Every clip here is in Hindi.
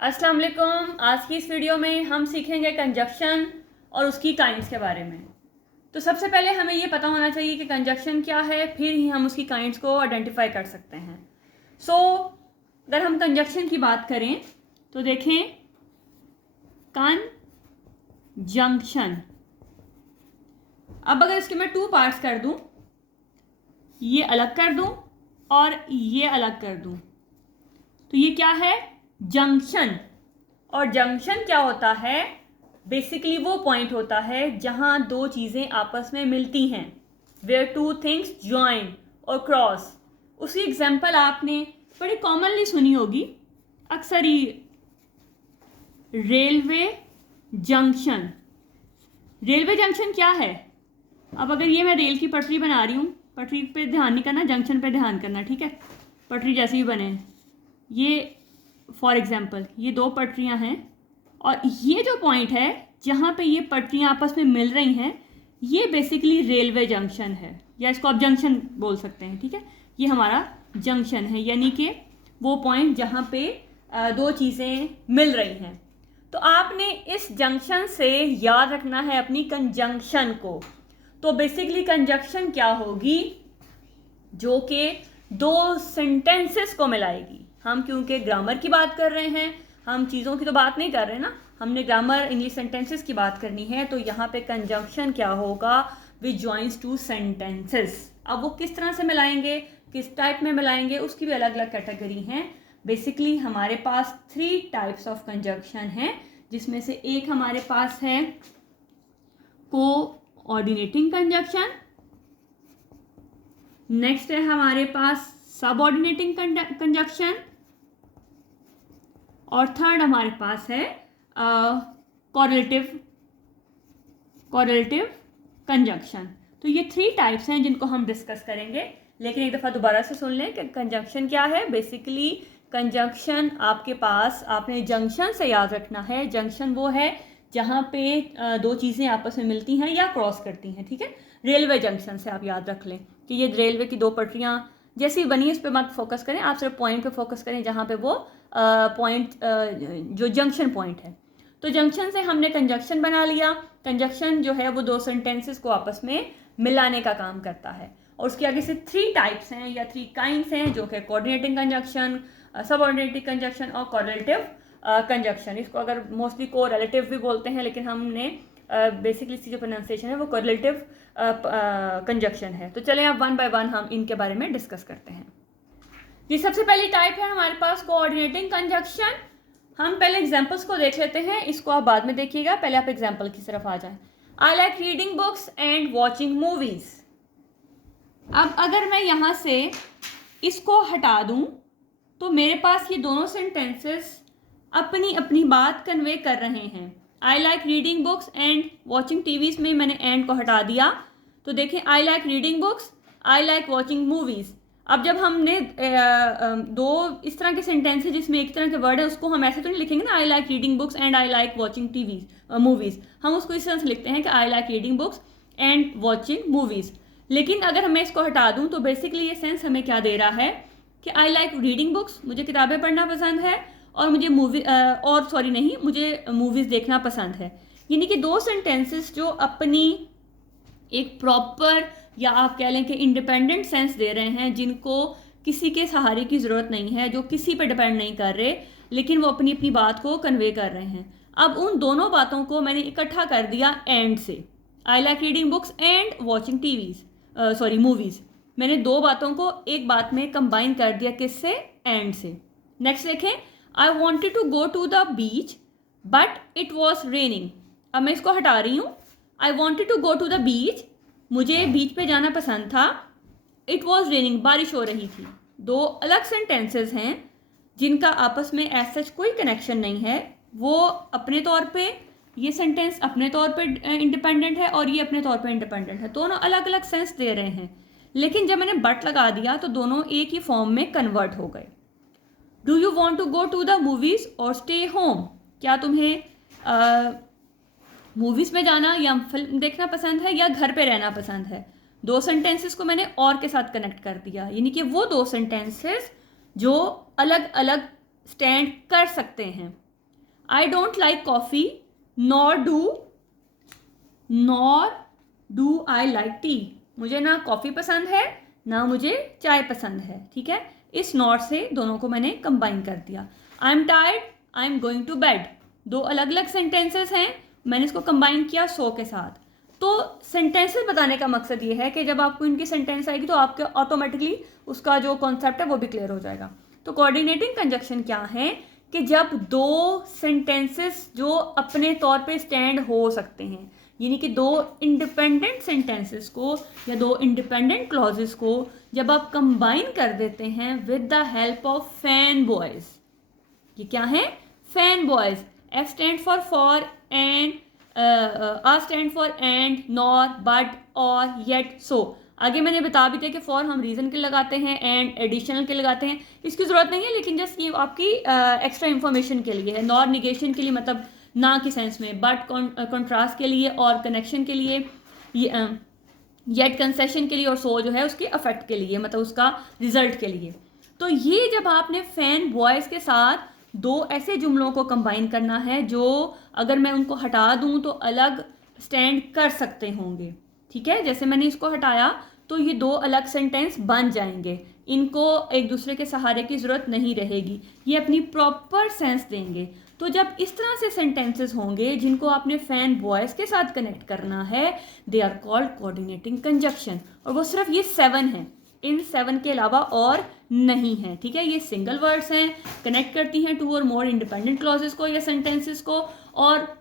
अस्सलाम वालेकुम। आज की इस वीडियो में हम सीखेंगे कंजक्शन और उसकी काइंड्स के बारे में। तो सबसे पहले हमें ये पता होना चाहिए कि कंजक्शन क्या है, फिर ही हम उसकी काइंड्स को आइडेंटिफाई कर सकते हैं। अगर हम कंजक्शन की बात करें तो देखें कंजंक्शन। अब अगर इसके मैं टू पार्ट्स कर दूं, ये अलग कर दूं और ये अलग कर दूं, तो ये क्या है? जंक्शन। और जंक्शन क्या होता है? बेसिकली वो पॉइंट होता है जहां दो चीजें आपस में मिलती हैं, वेयर टू थिंग्स ज्वाइन और क्रॉस। उसकी एग्जांपल आपने बड़ी कॉमनली सुनी होगी, अक्सर ही, रेलवे जंक्शन। रेलवे जंक्शन क्या है? अब अगर ये मैं रेल की पटरी बना रही हूँ, पटरी पे ध्यान नहीं करना, जंक्शन पे ध्यान करना, ठीक है? पटरी जैसी भी बने, ये फॉर एग्जाम्पल ये दो पटरियाँ हैं और ये जो पॉइंट है जहाँ पे ये पटरियाँ आपस में मिल रही हैं, ये बेसिकली रेलवे जंक्शन है, या इसको आप जंक्शन बोल सकते हैं, ठीक है? ये हमारा जंक्शन है, यानी कि वो पॉइंट जहाँ पे दो चीज़ें मिल रही हैं। तो आपने इस जंक्शन से याद रखना है अपनी कंजंक्शन को। तो बेसिकली कंजंक्शन क्या होगी? जो कि दो सेंटेंसेस को मिलाएगी। हम क्योंकि ग्रामर की बात कर रहे हैं, हम चीज़ों की तो बात नहीं कर रहे ना, हमने ग्रामर इंग्लिश सेंटेंसेस की बात करनी है। तो यहाँ पे कंजंक्शन क्या होगा? विच जॉइंस टू सेंटेंसेस। अब वो किस तरह से मिलाएंगे, किस टाइप में मिलाएंगे, उसकी भी अलग अलग कैटेगरी हैं। बेसिकली हमारे पास 3 टाइप्स ऑफ कंजंक्शन हैं, जिसमें से एक हमारे पास है कोऑर्डिनेटिंग कंजंक्शन, नेक्स्ट है हमारे पास सबऑर्डिनेटिंग कंजंक्शन, और थर्ड हमारे पास है कोरिलेटिव कंजंक्शन। तो ये 3 टाइप्स हैं जिनको हम डिस्कस करेंगे। लेकिन एक दफ़ा दोबारा से सुन लें कि कंजंक्शन क्या है। बेसिकली कंजंक्शन आपके पास, आपने जंक्शन से याद रखना है। जंक्शन वो है जहाँ पे दो चीज़ें आपस में मिलती हैं या क्रॉस करती हैं, ठीक है? रेलवे जंक्शन से आप याद रख लें कि ये रेलवे की दो पटरियाँ जैसी बनी है, इस पर मत फोकस करें, आप सिर्फ पॉइंट पे फोकस करें जहाँ पे वो पॉइंट जो जंक्शन पॉइंट है। तो जंक्शन से हमने कंजंक्शन बना लिया। कंजंक्शन जो है वो दो सेंटेंसेस को आपस में मिलाने का काम करता है। और उसके आगे से 3 टाइप्स हैं या 3 काइंड्स हैं, जो कि कोऑर्डिनेटिंग कंजंक्शन, सबऑर्डिनेटिंग कंजंक्शन और कोरिलेटिव कंजंक्शन। इसको अगर मोस्टली कोरिलेटिव भी बोलते हैं, लेकिन हमने बेसिकली इसकी जो प्रोनाउंसिएशन है वो कोरिलेटिव कंजंक्शन है। तो चलें अब वन बाय वन हम इनके बारे में डिस्कस करते हैं। ये सबसे पहली टाइप है हमारे पास कोऑर्डिनेटिंग कंजंक्शन। हम पहले एग्जांपल्स को देख लेते हैं, इसको आप बाद में देखिएगा, पहले आप एग्जांपल की तरफ आ जाएं। I like reading books and watching movies. अब अगर मैं यहाँ से इसको हटा दूँ तो मेरे पास ये दोनों सेंटेंसेस अपनी अपनी बात कन्वे कर रहे हैं। I like reading books and watching TVs में मैंने एंड को हटा दिया, तो देखें I like reading books, I like watching movies. अब जब हमने दो इस तरह के सेंटेंस है जिसमें एक तरह के वर्ड है, उसको हम ऐसे तो नहीं लिखेंगे ना, I like reading books and I like watching TVs movies. हम उसको इस तरह से लिखते हैं कि I like reading books and watching movies. लेकिन अगर मैं इसको हटा दूं तो बेसिकली ये सेंस हमें क्या दे रहा है कि आई लाइक रीडिंग बुक्स, मुझे किताबें पढ़ना पसंद है, और मुझे मुझे मूवीज़ देखना पसंद है। यानी कि दो सेंटेंसेस जो अपनी एक प्रॉपर, या आप कह लें कि इंडिपेंडेंट सेंस दे रहे हैं, जिनको किसी के सहारे की ज़रूरत नहीं है, जो किसी पे डिपेंड नहीं कर रहे, लेकिन वो अपनी अपनी बात को कन्वे कर रहे हैं। अब उन दोनों बातों को मैंने इकट्ठा कर दिया एंड से। I like reading books and watching movies. मैंने दो बातों को एक बात में कंबाइन कर दिया, किससे? एंड से। नेक्स्ट देखें, I wanted to go to the beach but it was raining. अब मैं इसको हटा रही हूँ। I wanted to go to the beach, मुझे बीच पे जाना पसंद था, इट वॉज रेनिंग, बारिश हो रही थी। दो अलग सेंटेंसेस हैं जिनका आपस में एज सच कोई कनेक्शन नहीं है। वो अपने तौर पे, ये सेंटेंस अपने तौर पे इंडिपेंडेंट है और ये अपने तौर पे इंडिपेंडेंट है, दोनों अलग अलग सेंस दे रहे हैं। लेकिन जब मैंने बट लगा दिया तो दोनों एक ही फॉर्म में कन्वर्ट हो गए। Do you want to go to the movies और स्टे होम? क्या तुम्हें मूवीज़ में जाना या फिल्म देखना पसंद है, या घर पे रहना पसंद है? दो सेंटेंसेस को मैंने और के साथ कनेक्ट कर दिया, यानी कि वो दो सेंटेंसेस जो अलग अलग स्टैंड कर सकते हैं। I don't like coffee nor do I like T. मुझे ना कॉफ़ी पसंद है ना मुझे चाय पसंद है, ठीक है। इस नॉर से दोनों को मैंने कंबाइन कर दिया। I am tired, I am going to bed, दो अलग अलग सेंटेंसेस हैं, मैंने इसको कंबाइन किया सो के साथ। तो सेंटेंसेस बताने का मकसद ये है कि जब आपको इनकी सेंटेंस आएगी तो आपके ऑटोमेटिकली उसका जो कॉन्सेप्ट है वो भी क्लियर हो जाएगा। तो कोऑर्डिनेटिंग कंजक्शन क्या है कि जब दो सेंटेंसेस जो अपने तौर पे स्टैंड हो सकते हैं, यानी कि दो इंडिपेंडेंट सेंटेंसेस को या दो इंडिपेंडेंट क्लॉजेस को जब आप कंबाइन कर देते हैं with the help of fan boys. ये क्या है? Fan boys. F stand for and, R stand for and, nor, but, or, yet, so. आगे मैंने बता भी दिया कि फॉर हम रीजन के लगाते हैं, एंड एडिशनल के लगाते हैं, इसकी ज़रूरत नहीं है, लेकिन जस्ट ये आपकी एक्स्ट्रा इंफॉर्मेशन के लिए है। नॉर निगेशन के लिए, मतलब ना की सेंस में, बट कॉन्ट्रास्ट के लिए, और कनेक्शन के लिए, येट कंसेशन के लिए, और सो जो है उसके अफेक्ट के लिए, मतलब उसका रिजल्ट के लिए। तो ये जब आपने फैन बॉयज़ के साथ दो ऐसे जुमलों को कंबाइन करना है जो अगर मैं उनको हटा दूं तो अलग स्टैंड कर सकते होंगे, ठीक है। जैसे मैंने इसको हटाया तो ये दो अलग सेंटेंस बन जाएंगे, इनको एक दूसरे के सहारे की ज़रूरत नहीं रहेगी, ये अपनी प्रॉपर सेंस देंगे। तो जब इस तरह से सेंटेंसेस होंगे जिनको आपने फैन बॉयज़ के साथ कनेक्ट करना है, they are called coordinating conjunction, और वो सिर्फ ये 7 हैं, इन 7 के अलावा और नहीं है, ठीक है। ये सिंगल वर्ड्स हैं, कनेक्ट करती हैं 2 और मोर इंडिपेंडेंट क्लॉजेस को या सेंटेंसेस को, और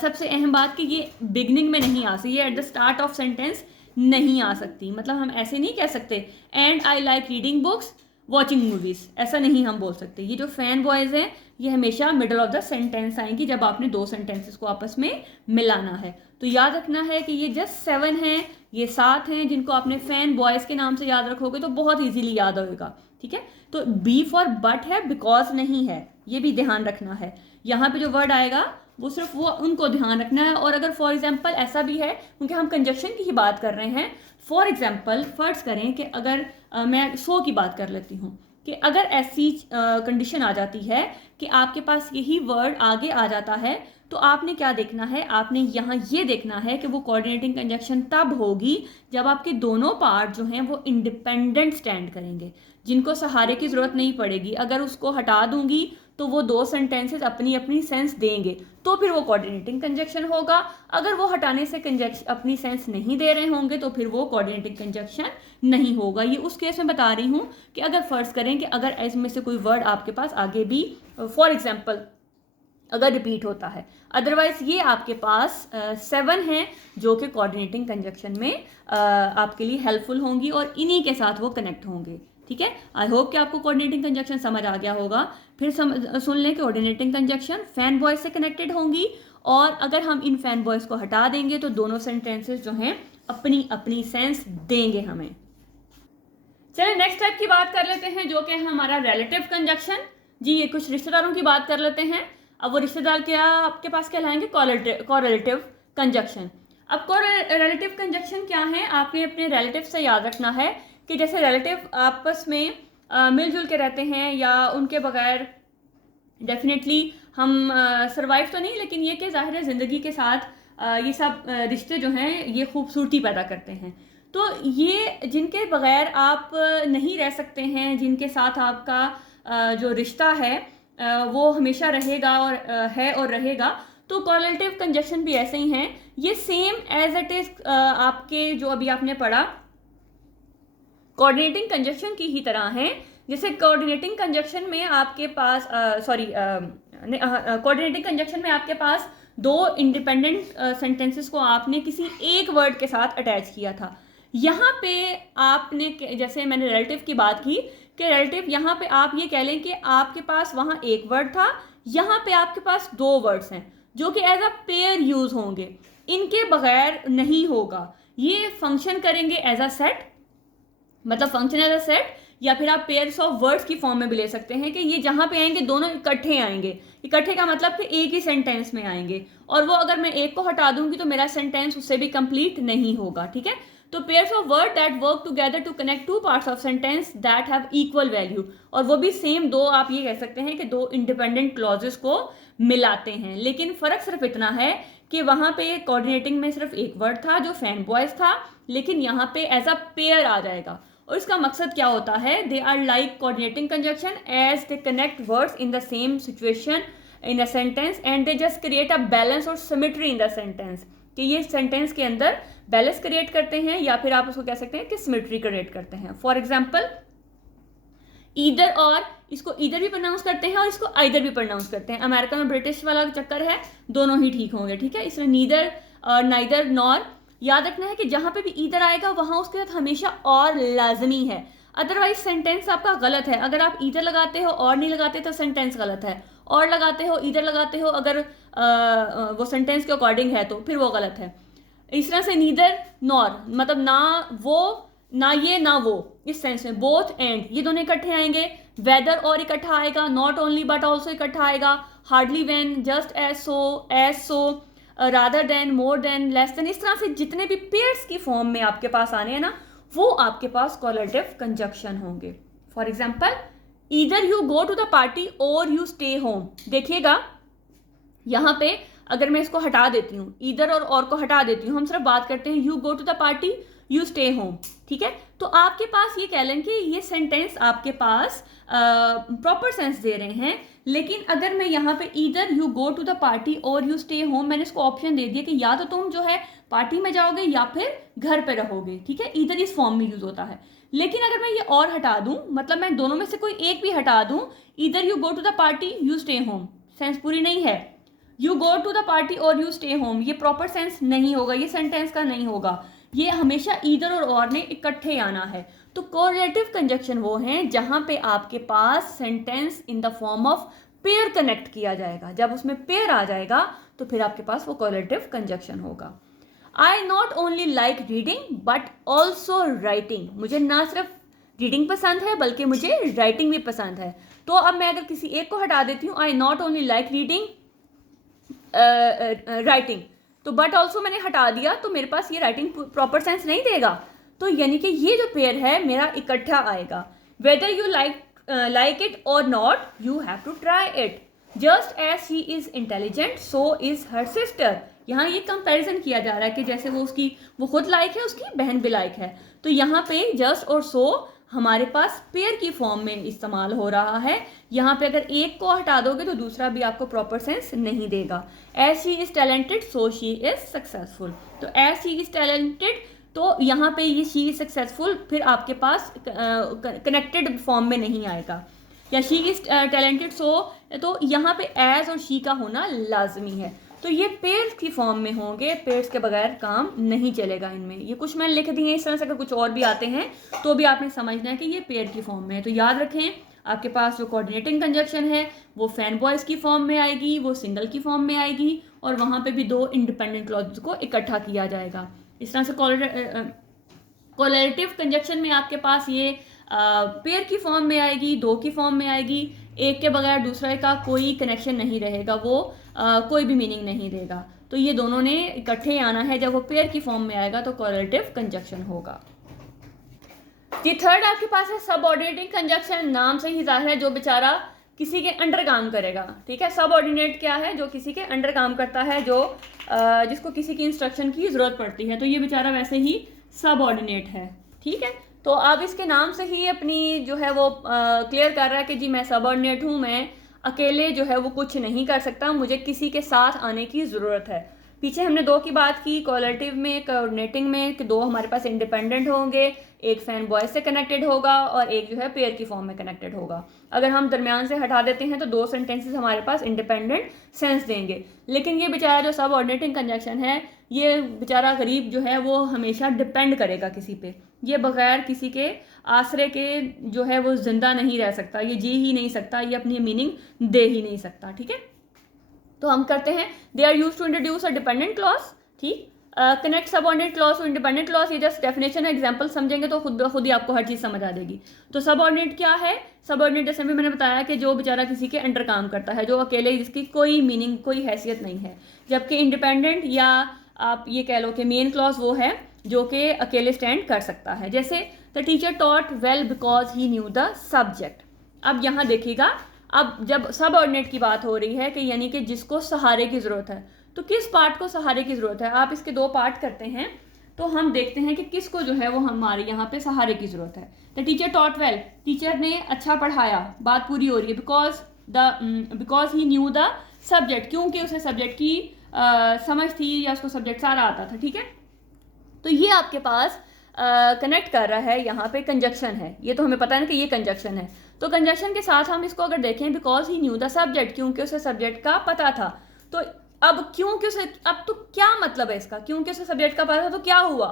सबसे अहम बात कि ये बिगनिंग में नहीं आ सकती, ये at the start of sentence नहीं आ सकती। मतलब हम ऐसे नहीं कह सकते and I like reading books watching movies, ऐसा नहीं हम बोल सकते। ये जो फैन बॉयज़ हैं ये हमेशा मिडल ऑफ द सेंटेंस आएंगी जब आपने दो सेंटेंसेस को आपस में मिलाना है। तो याद रखना है कि ये जस्ट 7 हैं, ये 7 हैं जिनको आपने फैन बॉयज़ के नाम से याद रखोगे तो बहुत ईजीली याद होगा, ठीक है। तो बी फॉर बट है, बिकॉज नहीं है, ये भी ध्यान रखना है। यहाँ पे जो वर्ड आएगा वो सिर्फ वो उनको ध्यान रखना है। और अगर फॉर एग्जाम्पल ऐसा भी है, क्योंकि हम कंजक्शन की ही बात कर रहे हैं, फॉर एग्जाम्पल फर्ज करें कि अगर मैं सो की बात कर लेती हूँ कि अगर ऐसी कंडीशन आ जाती है कि आपके पास यही वर्ड आगे आ जाता है, तो आपने क्या देखना है, आपने यहाँ ये देखना है कि वो कोऑर्डिनेटिंग कंजक्शन तब होगी जब आपके दोनों पार्ट जो हैं वो इंडिपेंडेंट स्टैंड करेंगे, जिनको सहारे की ज़रूरत नहीं पड़ेगी। अगर उसको हटा दूंगी तो वो दो सेंटेंसेस अपनी अपनी सेंस देंगे, तो फिर वो कोऑर्डिनेटिंग कंजक्शन होगा। अगर वो हटाने से अपनी सेंस नहीं दे रहे होंगे तो फिर वो कोऑर्डिनेटिंग कंजक्शन नहीं होगा। ये उस केस में बता रही हूँ कि अगर फर्ज करें कि अगर इसमें से कोई वर्ड आपके पास आगे भी फॉर एग्जाम्पल अगर रिपीट होता है, अदरवाइज ये आपके पास 7 हैं जो कि कोऑर्डिनेटिंग कंजक्शन में आपके लिए हेल्पफुल होंगी और इन्हीं के साथ वो कनेक्ट होंगे, ठीक है। आई होप कि आपको कोऑर्डिनेटिंग कंजक्शन समझ आ गया होगा। फिर सुन लें कि कोऑर्डिनेटिंग कंजक्शन फैन बॉयज से कनेक्टेड होंगी, और अगर हम इन फैन बॉयज को हटा देंगे तो दोनों सेंटेंसेस जो हैं अपनी अपनी सेंस देंगे हमें। चलिए नेक्स्ट टाइप की बात कर लेते हैं जो कि हमारा रिलेटिव कंजक्शन। जी, ये कुछ रिश्तेदारों की बात कर लेते हैं। अब वो रिश्तेदार क्या आपके पास कहलाएंगे? Correlative conjunction. अब कोरिलेटिव कंजक्शन क्या है? आपने अपने रिलेटिव से याद रखना है कि जैसे रिलेटिव आपस में मिलजुल के रहते हैं या उनके बगैर डेफिनेटली हम सरवाइव तो नहीं, लेकिन ये कि ज़ाहिर है ज़िंदगी के साथ ये सब रिश्ते जो हैं ये खूबसूरती पैदा करते हैं। तो ये जिनके बगैर आप नहीं रह सकते हैं, जिनके साथ आपका जो रिश्ता है वो हमेशा रहेगा और है और रहेगा, तो कोरिलेटिव कंजक्शन भी ऐसे ही हैं। ये सेम एज इट इज़ आपके जो अभी आपने पढ़ा कोऑर्डिनेटिंग कंजक्शन की ही तरह है। जैसे कोऑर्डिनेटिंग कंजक्शन में आपके पास कोऑर्डिनेटिंग कंजक्शन में आपके पास दो इंडिपेंडेंट सेंटेंसेस को आपने किसी एक वर्ड के साथ अटैच किया था। यहाँ पे आपने, जैसे मैंने रिलेटिव की बात की कि रिलेटिव यहाँ पे आप ये कह लें कि आपके पास वहाँ एक वर्ड था, यहाँ पे आपके पास दो वर्ड्स हैं जो कि एज अ पेयर यूज होंगे, इनके बगैर नहीं होगा। ये फंक्शन करेंगे एज अ सेट, मतलब फंक्शन एज अ सेट, या फिर आप पेयर्स ऑफ वर्ड्स की फॉर्म में भी ले सकते हैं कि ये जहाँ पे आएंगे दोनों इकट्ठे आएंगे। इकट्ठे का मतलब कि एक ही सेंटेंस में आएंगे, और वो अगर मैं एक को हटा दूंगी तो मेरा सेंटेंस उससे भी कंप्लीट नहीं होगा, ठीक है। तो pairs of word that work together to connect two parts of sentence that have equal value, और वो भी सेम दो, आप ये कह सकते हैं कि दो इंडिपेंडेंट क्लॉजेस को मिलाते हैं। लेकिन फ़र्क सिर्फ इतना है कि वहाँ पे कोऑर्डिनेटिंग में सिर्फ एक वर्ड था जो फैन बॉयज था, लेकिन यहाँ पे एज अ पेयर आ जाएगा। और इसका मकसद क्या होता है, they are like coordinating conjunction as they connect words in the same situation in a sentence and they just create a balance और सिमेट्री इन द सेंटेंस, कि ये सेंटेंस के अंदर बैलेंस क्रिएट करते हैं, या फिर आप उसको कह सकते हैं कि सिमेट्री क्रिएट करते हैं। फॉर एग्जाम्पल ईदर और, इसको ईदर भी प्रोनाउंस करते हैं और इसको आइदर भी प्रोनाउंस करते हैं। अमेरिका में ब्रिटिश वाला चक्कर है, दोनों ही ठीक होंगे, ठीक है। इसमें नीदर और नाइदर नॉर याद रखना है कि जहां पे भी ईदर आएगा वहां उसके साथ हमेशा और लाजमी है, अदरवाइज सेंटेंस आपका गलत है। अगर आप ईदर लगाते हो और नहीं लगाते तो सेंटेंस गलत है, और लगाते हो ईदर लगाते हो अगर वो सेंटेंस के अकॉर्डिंग है तो फिर वो गलत है। इस तरह से नीदर नॉर मतलब ना वो ना ये ना वो, इस सेंस में बोथ एंड ये दोनों इकट्ठे आएंगे। वेदर और इकट्ठा आएगा, नॉट ओनली बट ऑल्सो इकट्ठा आएगा। Hardly when, just as so, rather than, more than, less than, इस तरह से जितने भी पेयर्स की फॉर्म में आपके पास आने हैं ना, वो आपके पास कोलरेटिव कंजक्शन होंगे। For example either you go to the party or you stay home. देखिएगा यहाँ पे अगर मैं इसको हटा देती हूँ, ईदर और को हटा देती हूँ, हम सिर्फ बात करते हैं you go to the party you stay home, ठीक है। तो आपके पास ये कह लें कि ये सेंटेंस आपके पास प्रॉपर सेंस दे रहे हैं। लेकिन अगर मैं यहाँ पे either you go to the party or you stay home, मैंने इसको ऑप्शन दे दिया कि या तो तुम जो है पार्टी में जाओगे या फिर घर पे रहोगे, ठीक है। ईदर इस फॉर्म में यूज होता है। लेकिन अगर मैं ये और हटा दूं, मतलब मैं दोनों में से कोई एक भी हटा दूं, either you go to the party you stay home, sense पूरी नहीं है। You go to the party or you stay home, ये प्रॉपर सेंस नहीं होगा, ये सेंटेंस का नहीं होगा, ये हमेशा ईदर और ने इकट्ठे आना है। तो कोरिलेटिव कंजक्शन वो हैं जहां पे आपके पास sentence in the form of pair connect किया जाएगा। जब उसमें पेयर आ जाएगा तो फिर आपके पास वो कोरिलेटिव कंजक्शन होगा। I not only like reading but also writing, मुझे ना सिर्फ रीडिंग पसंद है बल्कि मुझे राइटिंग भी पसंद है। तो अब मैं अगर किसी एक को हटा देती हूँ, I not only like reading writing, तो बट ऑल्सो मैंने हटा दिया, तो मेरे पास ये राइटिंग प्रॉपर सेंस नहीं देगा। तो यानी कि ये जो पेयर है मेरा इकट्ठा आएगा। Whether you like it or not, you have to try it. Just as she is intelligent so is her sister. यहाँ ये कंपैरिजन किया जा रहा है कि जैसे वो खुद लायक है, उसकी बहन भी लायक है। तो यहाँ पे जस्ट और सो हमारे पास पेयर की फॉर्म में इस्तेमाल हो रहा है। यहाँ पे अगर एक को हटा दोगे तो दूसरा भी आपको प्रॉपर सेंस नहीं देगा। As she is talented so she is successful, तो एज शी इज टैलेंटेड, तो यहाँ पे ये शी इज सक्सेसफुल फिर आपके पास कनेक्टेड फॉर्म में नहीं आएगा। या शी इज टैलेंटेड सो, तो यहाँ पे एज और शी का होना लाजमी है। तो ये पेयर्स की फॉर्म में होंगे, पेयर्स के बगैर काम नहीं चलेगा इनमें। ये कुछ मैंने लिख दिए इस तरह से, अगर कुछ और भी आते हैं तो भी आपने समझना है कि ये पेयर की फॉर्म में है। तो याद रखें आपके पास जो कोऑर्डिनेटिंग कंजक्शन है वो फैन बॉयज की फॉर्म में आएगी, वो सिंगल की फॉर्म में आएगी, और वहाँ पे भी दो इंडिपेंडेंट क्लॉजेस को इकट्ठा किया जाएगा। इस तरह से कोलरेटिव कंजक्शन में आपके पास ये पेयर की फॉर्म में आएगी, दो की फॉर्म में आएगी, एक के बगैर दूसरे का कोई कनेक्शन नहीं रहेगा, वो कोई भी मीनिंग नहीं देगा। तो ये दोनों ने इकट्ठे आना है, जब वो पेयर की फॉर्म में आएगा तो कोरिलेटिव कंजक्शन होगा। ये थर्ड आपके पास है सबऑर्डिनेटिंग कंजक्शन। नाम से ही जाहिर है जो बेचारा किसी के अंडर काम करेगा, ठीक है। सबऑर्डिनेट क्या है, जो किसी के अंडर काम करता है, जो जिसको किसी की इंस्ट्रक्शन की जरूरत पड़ती है, तो ये बेचारा वैसे ही सबऑर्डिनेट है, ठीक है। तो अब इसके नाम से ही अपनी जो है वो क्लियर कर रहा है कि जी मैं सबऑर्डिनेट हूँ, मैं अकेले जो है वो कुछ नहीं कर सकता, मुझे किसी के साथ आने की ज़रूरत है। पीछे हमने दो की बात की कोऑर्डिनेटिव में, कोऑर्डिनेटिंग में, कि दो हमारे पास इंडिपेंडेंट होंगे, एक फैन बॉय से कनेक्टेड होगा और एक जो है पेयर की फॉर्म में कनेक्टेड होगा। अगर हम दरमियान से हटा देते हैं तो दो सेंटेंसेस हमारे पास इंडिपेंडेंट सेंस देंगे। लेकिन ये बेचारा जो सबऑर्डिनेटिंग कंजक्शन है, ये बेचारा गरीब जो है वो हमेशा डिपेंड करेगा किसी पे, ये बगैर किसी के आसरे के जो है वो जिंदा नहीं रह सकता, ये जी ही नहीं सकता, ये अपनी मीनिंग दे ही नहीं सकता, ठीक है। तो हम करते हैं they are use to introduce a dependent clause, ठीक। Connect subordinate clause to independent clause, ये जस्ट डेफिनेशन है, एग्जांपल समझेंगे तो खुद ही आपको हर चीज़ समझ आ जाएगी। तो सबऑर्डिनेट क्या है, सबऑर्डिनेट जैसे भी मैंने बताया कि जो बेचारा किसी के अंडर काम करता है, जो अकेले, जिसकी कोई मीनिंग कोई हैसियत नहीं है। जबकि इंडिपेंडेंट या आप ये कह लो कि मेन क्लॉज वो है जो कि अकेले स्टैंड कर सकता है। जैसे the teacher taught well because he new the subject. अब यहाँ देखिएगा, अब जब सबऑर्डिनेट की बात हो रही है कि यानी कि जिसको सहारे की ज़रूरत है, तो किस पार्ट को सहारे की ज़रूरत है? आप इसके दो पार्ट करते हैं तो हम देखते हैं कि किसको जो है वो हमारे यहाँ पे सहारे की ज़रूरत है। The teacher taught well, teacher ने अच्छा पढ़ाया, बात पूरी हो रही है। Because he new the subject, क्योंकि उसे सब्जेक्ट की समझ थी या उसको सब्जेक्ट सारा आता था, ठीक है। तो ये आपके पास कनेक्ट कर रहा है, यहाँ पे कंजक्शन है, ये तो हमें पता है ना कि ये कंजक्शन है। तो कंजक्शन के साथ हम इसको अगर देखें, because he new the subject, क्योंकि उसे सब्जेक्ट का पता था। तो अब क्योंकि उसे, अब तो क्या मतलब है इसका, क्योंकि उसे सब्जेक्ट का पता था तो क्या हुआ?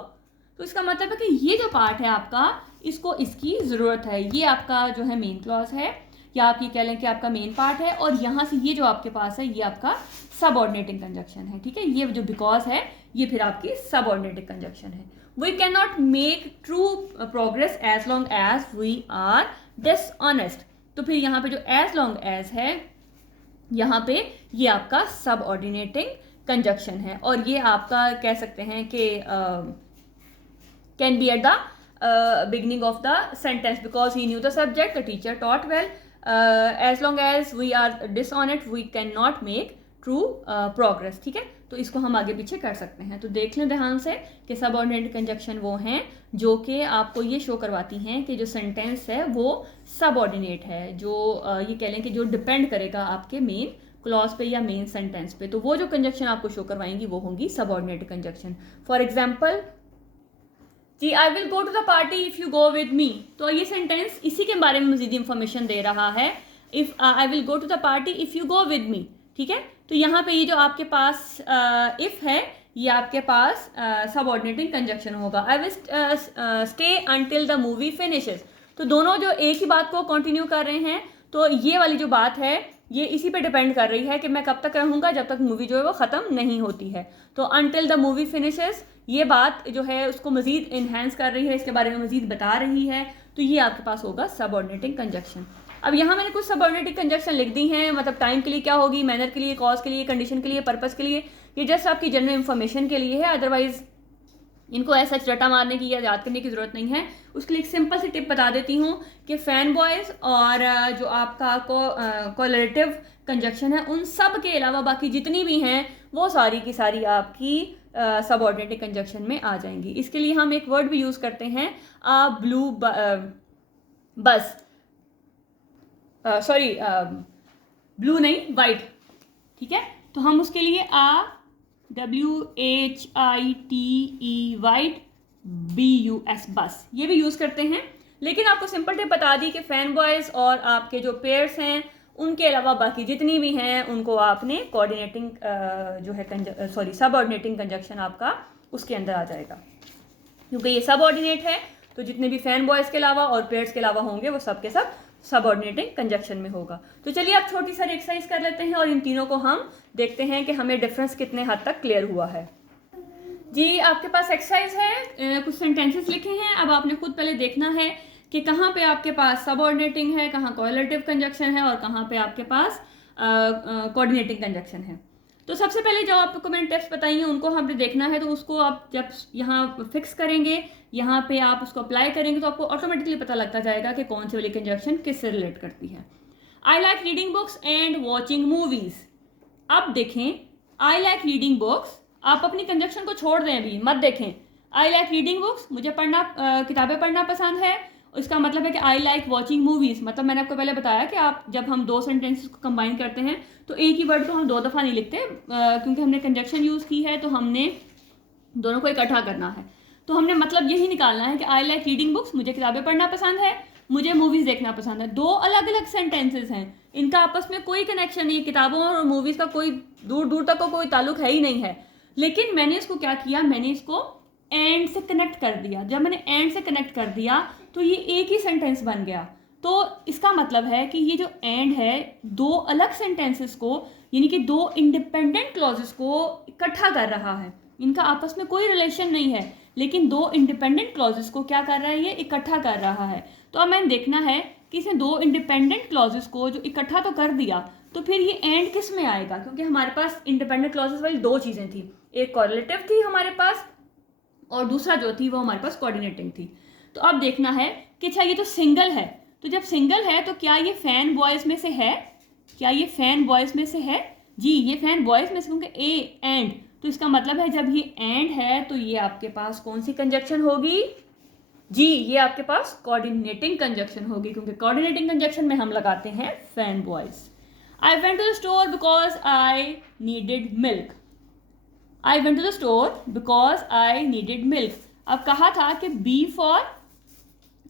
तो इसका मतलब है कि ये जो पार्ट है आपका, इसको इसकी ज़रूरत है। ये आपका जो है मेन क्लॉज है, या आप ये कह लें कि आपका मेन पार्ट है, और यहाँ से ये जो आपके पास है ये आपका सबऑर्डिनेटिंग कंजक्शन है, ठीक है। ये जो बिकॉज है ये फिर आपकी सबऑर्डिनेटिंग कंजक्शन है। We can not make true progress as long as we are dishonest. तो फिर यहाँ पे जो एज लॉन्ग एज है, यहाँ पे ये आपका सबऑर्डिनेटिंग कंजक्शन है, और ये आपका कह सकते हैं कि can be at the beginning of the sentence, because he knew the subject, the teacher taught well, as long as we are dishonest we cannot make true progress, ठीक है। तो इसको हम आगे पीछे कर सकते हैं। तो देख लें ध्यान से कि सबऑर्डिनेट कंजक्शन वो हैं जो कि आपको ये शो करवाती हैं कि जो सेंटेंस है वो सबऑर्डिनेट है, जो ये कह लें कि जो डिपेंड करेगा आपके मेन क्लॉज पे या मेन सेंटेंस पे। तो वो जो कंजक्शन आपको शो करवाएंगी वो होंगी सबऑर्डिनेट कंजक्शन। फॉर एग्जाम्पल जी, I will go to the party if you go with me. तो ये सेंटेंस इसी के बारे में मजीद इंफॉर्मेशन दे रहा है। If I will go to the party if you go with me, ठीक है। तो यहाँ पे ये जो आपके पास इफ़ है ये आपके पास सबऑर्डिनेटिंग कंजक्शन होगा। I will stay until the movie finishes. तो दोनों जो एक ही बात को कंटिन्यू कर रहे हैं, तो ये वाली जो बात है ये इसी पे डिपेंड कर रही है कि मैं कब तक रहूँगा, जब तक मूवी जो है वो ख़त्म नहीं होती है। तो अंटिल द मूवी फिनिशेस ये बात जो है उसको मज़ीद इन्हेंस कर रही है, इसके बारे में मज़ीद बता रही है। तो ये आपके पास होगा सबऑर्डिनेटिंग कंजक्शन। अब यहाँ मैंने कुछ सबऑर्डिनेटिंग कंजक्शन लिख दी हैं, मतलब टाइम के लिए क्या होगी, मैनर के लिए, कॉज के लिए, कंडीशन के लिए, पर्पस के लिए। ये जस्ट आपकी जनरल इन्फॉर्मेशन के लिए है, अदरवाइज इनको ऐसा रटा मारने की या याद करने की ज़रूरत नहीं है। उसके लिए एक सिंपल सी टिप बता देती हूँ कि फैन बॉयज़ और जो आपका कोलरेटिव कंजक्शन है, उन सब के अलावा बाकी जितनी भी हैं वो सारी की सारी आपकी सबऑर्डिनेटिंग कंजक्शन में आ जाएंगी। इसके लिए हम एक वर्ड भी यूज़ करते हैं, ब्लू बस, सॉरी ब्लू नहीं, वाइट, ठीक है। तो हम उसके लिए WHITE वाइट, BUS बस, ये भी यूज़ करते हैं। लेकिन आपको सिंपल टिप बता दी कि फैन बॉयज़ और आपके जो पेयर्स हैं उनके अलावा बाकी जितनी भी हैं उनको आपने कोऑर्डिनेटिंग जो है सबऑर्डिनेटिंग कंजक्शन आपका उसके अंदर आ जाएगा, क्योंकि ये सबऑर्डिनेट है। तो जितने भी फैन बॉयज़ के अलावा और पेयर्स के अलावा होंगे वो सब के सब सबऑर्डिनेटिंग कंजक्शन में होगा। तो चलिए अब छोटी सी एक्सरसाइज कर लेते हैं और इन तीनों को हम देखते हैं कि हमें डिफरेंस कितने हद तक क्लियर हुआ है। जी, आपके पास एक्सरसाइज है, कुछ सेंटेंसेस लिखे हैं। अब आपने खुद पहले देखना है कि कहाँ पे आपके पास सबऑर्डिनेटिंग है, कहाँ कोऑर्डिनेटिव कंजक्शन है और कहाँ पे आपके पास कोऑर्डिनेटिंग कंजक्शन है। तो सबसे पहले जो आपको मैंने टिप्स बताई हैं उनको हमने देखना है। तो उसको आप जब यहाँ फिक्स करेंगे, यहाँ पे आप उसको अप्लाई करेंगे, तो आपको ऑटोमेटिकली पता लगता जाएगा कि कौन सी वाली कंजक्शन किससे रिलेट करती है। I like reading books and watching movies. अब देखें, आई लाइक रीडिंग बुक्स, आप अपनी कंजक्शन को छोड़ दें, अभी मत देखें। आई लाइक रीडिंग बुक्स, मुझे किताबें पढ़ना पसंद है। इसका मतलब है कि आई लाइक वॉचिंग मूवीज़, मतलब मैंने आपको पहले बताया कि आप जब हम दो सेंटेंसेस को कंबाइन करते हैं तो एक ही वर्ड को हम दो दफ़ा नहीं लिखते, क्योंकि हमने कंजक्शन यूज़ की है तो हमने दोनों को इकट्ठा करना है। तो हमने मतलब यही निकालना है कि आई लाइक रीडिंग बुक्स, मुझे किताबें पढ़ना पसंद है, मुझे मूवीज़ देखना पसंद है। दो अलग अलग सेंटेंसेस हैं, इनका आपस में कोई कनेक्शन नहीं है, किताबों और मूवीज़ का कोई दूर दूर तक का कोई ताल्लुक है ही नहीं है। लेकिन मैंने इसको क्या किया, मैंने इसको एंड से कनेक्ट कर दिया। जब मैंने एंड से कनेक्ट कर दिया तो ये एक ही सेंटेंस बन गया। तो इसका मतलब है कि ये जो एंड है दो अलग सेंटेंसेस को, यानी कि दो इंडिपेंडेंट क्लॉजेस को इकट्ठा कर रहा है। इनका आपस में कोई रिलेशन नहीं है, लेकिन दो इंडिपेंडेंट क्लॉजेस को क्या कर रहा है, ये इकट्ठा कर रहा है। तो अब मैंने देखना है कि इसने दो इंडिपेंडेंट क्लॉजेस को जो इकट्ठा तो कर दिया, तो फिर ये एंड किस में आएगा, क्योंकि हमारे पास इंडिपेंडेंट क्लॉजेस वाली दो चीज़ें थी, एक कोरिलेटिव थी हमारे पास और दूसरा जो थी वो हमारे पास कोऑर्डिनेटिंग थी। तो अब देखना है कि अच्छा ये तो सिंगल है, तो जब सिंगल है तो क्या ये फैन बॉयज़ में से है? क्या ये फैन बॉयज़ में से है? जी ये फैन बॉयज़ में से, क्योंकि ए एंड, तो इसका मतलब है जब ये एंड है तो ये आपके पास कौन सी कंजक्शन होगी? जी ये आपके पास कोऑर्डिनेटिंग कंजक्शन होगी, क्योंकि कोऑर्डिनेटिंग कंजक्शन में हम लगाते हैं fan boys. I went to the store because I needed milk. I went to the store because I needed milk. अब कहा था कि B for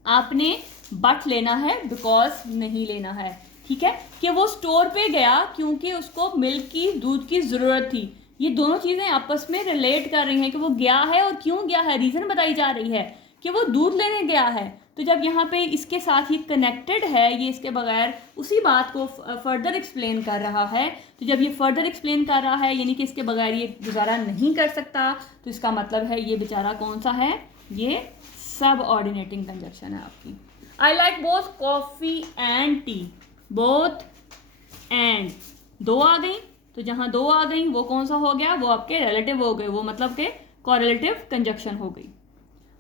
आपने but लेना है, because नहीं लेना है, ठीक है, कि वो स्टोर पे गया क्योंकि उसको मिल्क की, दूध की ज़रूरत थी। ये दोनों चीज़ें आपस में रिलेट कर रही हैं कि वो गया है और क्यों गया है, रीज़न बताई जा रही है कि वो दूध लेने गया है। तो जब यहाँ पे इसके साथ ये कनेक्टेड है, ये इसके बगैर उसी बात को फर्दर एक्सप्लेन कर रहा है, तो जब ये फर्दर एक्सप्लेन कर रहा है यानी कि इसके बगैर ये गुजारा नहीं कर सकता, तो इसका मतलब है ये बेचारा कौन सा है? ये सब ऑर्डिनेटिंग कंजक्शन है आपकी। I like both coffee and T. Both and दो आ गई, तो जहाँ दो आ गई वो कौन सा हो गया? वो आपके रिलेटिव हो गए, वो मतलब के कोरिलेटिव कंजक्शन हो गई।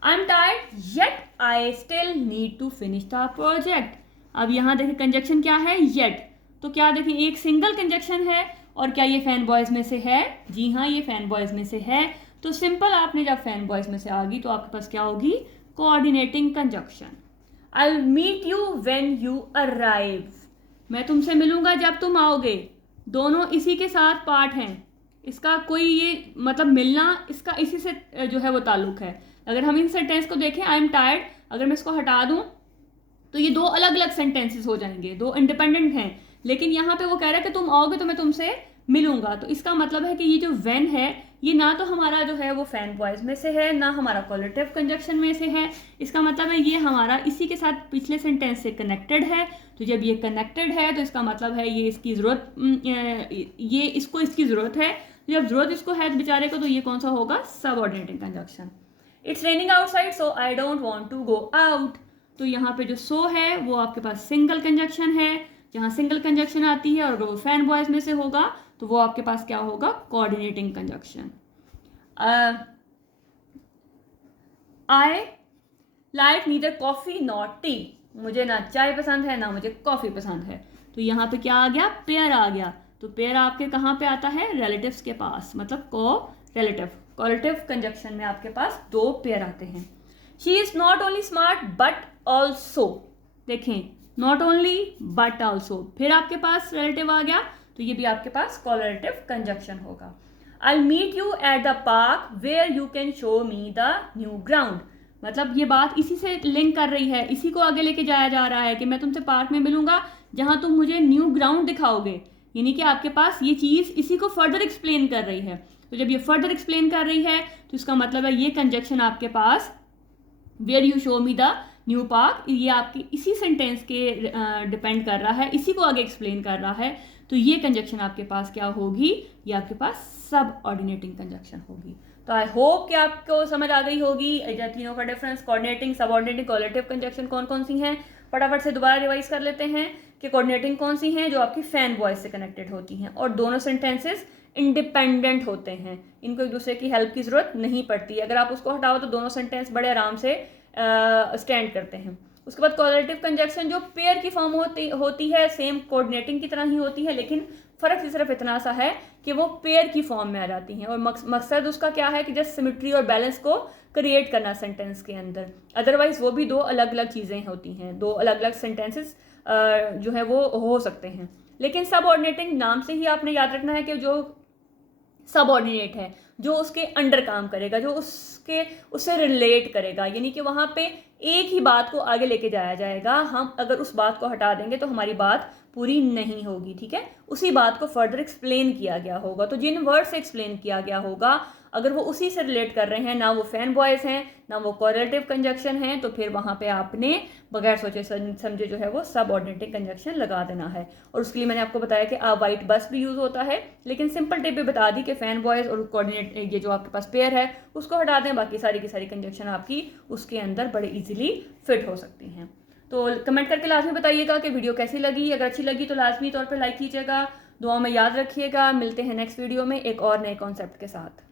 I am tired yet I still need to finish the project. अब यहाँ देखिए कंजक्शन क्या है? येट। तो क्या देखिए एक सिंगल कंजक्शन है, और क्या ये फैन बॉयज़ में से है? जी हाँ ये फैन बॉयज़ में से है। तो सिंपल आपने जब फैन बॉयज़ में से आ गई तो आपके पास क्या होगी? Coordinating conjunction. I will meet you when you arrive. मैं तुमसे मिलूंगा जब तुम आओगे। दोनों इसी के साथ पार्ट हैं, इसका कोई ये मतलब मिलना इसका इसी से जो है वो ताल्लुक है। अगर हम इन सेंटेंस को देखें, आई एम टायर्ड, अगर मैं इसको हटा दूं तो ये दो अलग अलग सेंटेंसेस हो जाएंगे, दो इंडिपेंडेंट हैं, लेकिन यहाँ पे वो कह रहा है कि तुम आओगे तो मैं तुमसे मिलूंगा। तो इसका मतलब है कि ये जो व्हेन है ये ना तो हमारा जो है वो फैन बॉयज़ में से है, ना हमारा कोरिलेटिव कंजक्शन में से है। इसका मतलब है ये हमारा इसी के साथ पिछले सेंटेंस से कनेक्टेड है। तो जब ये कनेक्टेड है तो इसका मतलब है ये इसकी ज़रूरत, ये इसको इसकी ज़रूरत है। जब ज़रूरत इसको है बेचारे को, तो ये कौन सा होगा? Subordinating conjunction. It's raining outside so I don't want to go out. तो यहाँ पे जो सो है वो आपके पास सिंगल कंजक्शन है। जहाँ सिंगल कंजक्शन आती है और अगर वो फैन बॉयज़ में से होगा तो वो आपके पास क्या होगा? Coordinating conjunction. I like neither coffee not T. मुझे ना चाय पसंद है ना मुझे कॉफ़ी पसंद है। तो यहाँ पे क्या आ गया? पेयर आ गया। तो पेयर आपके कहाँ पे आता है? रिलेटिव्स के पास, मतलब को-रिलेटिव। कोरिलेटिव कंजक्शन में आपके पास दो पेयर आते हैं। She is not only smart but also. देखें, नॉट ओनली बट ऑल्सो, फिर आपके पास रिलेटिव आ गया, तो ये भी आपके पास कोरिलेटिव कंजक्शन होगा। I meet you at the park where you can show me the new ground. मतलब ये बात इसी से लिंक कर रही है, इसी को आगे लेके जाया जा रहा है कि मैं तुमसे पार्क में मिलूंगा जहां तुम मुझे न्यू ग्राउंड दिखाओगे, यानी कि आपके पास ये चीज़ इसी को फर्दर एक्सप्लेन कर रही है। तो जब ये फर्दर एक्सप्लेन कर रही है तो इसका मतलब है ये कंजक्शन आपके पास where you show me the new park, ये आपके इसी सेंटेंस के डिपेंड कर रहा है, इसी को आगे एक्सप्लेन कर रहा है। तो ये कंजक्शन आपके पास क्या होगी? ये आपके पास सब ऑर्डिनेटिंग कंजक्शन होगी। तो आई होप कि आपको समझ आ गई होगी तीनों का डिफरेंस, कोऑर्डिनेटिंग, सब ऑर्डिनेटिंग, कोरिलेटिव कंजक्शन कौन कौन सी हैं। फटाफट से दोबारा रिवाइज कर लेते हैं कि कोऑर्डिनेटिंग कौन सी हैं? जो आपकी फैन बॉयज़ से कनेक्टेड होती हैं और दोनों सेंटेंसेस इंडिपेंडेंट होते हैं, इनको एक दूसरे की हेल्प की ज़रूरत नहीं पड़ती। अगर आप उसको हटाओ तो दोनों सेंटेंस बड़े आराम से स्टैंड करते हैं। उसके बाद कोरिलेटिव कंजक्शन जो पेयर की फॉर्म होती है, सेम कोऑर्डिनेटिंग की तरह ही होती है, लेकिन फ़र्क सिर्फ इतना सा है कि वो पेयर की फॉर्म में आ जाती हैं और मकसद उसका क्या है कि जस्ट सिमेट्री और बैलेंस को क्रिएट करना सेंटेंस के अंदर। अदरवाइज वो भी दो अलग अलग चीज़ें होती हैं, दो अलग अलग सेंटेंसेस जो है वो हो सकते हैं। लेकिन सब ऑर्डिनेटिंग नाम से ही आपने याद रखना है कि जो सब ऑर्डिनेट है, जो उसके अंडर काम करेगा, जो उससे रिलेट करेगा, यानी कि वहाँ पे एक ही बात को आगे लेके जाया जाएगा। हम अगर उस बात को हटा देंगे तो हमारी बात पूरी नहीं होगी, ठीक है। उसी बात को फर्दर एक्सप्लेन किया गया होगा। तो जिन वर्ड से एक्सप्लेन किया गया होगा अगर वो उसी से रिलेट कर रहे हैं, ना वो फैन बॉयज़ हैं ना वो कोरिलेटिव कंजक्शन हैं, तो फिर वहाँ पे आपने बगैर सोचे समझे जो है वो सब ऑर्डिनेटिंग कंजक्शन लगा देना है। और उसके लिए मैंने आपको बताया कि वाइट बस भी यूज़ होता है, लेकिन सिंपल टिप भी बता दी कि फैन बॉयज़ और कोऑर्डिनेट ये जो आपके पास पेयर है उसको हटा दें, बाकी सारी की सारी कंजक्शन आपकी उसके अंदर बड़े ईजिली फिट हो सकती हैं। तो कमेंट करके लाजमी बताइएगा कि वीडियो कैसी लगी। अगर अच्छी लगी तो लाजमी तौर पर लाइक कीजिएगा, दुआ में याद रखिएगा। मिलते हैं नेक्स्ट वीडियो में एक और नए कॉन्सेप्ट के साथ।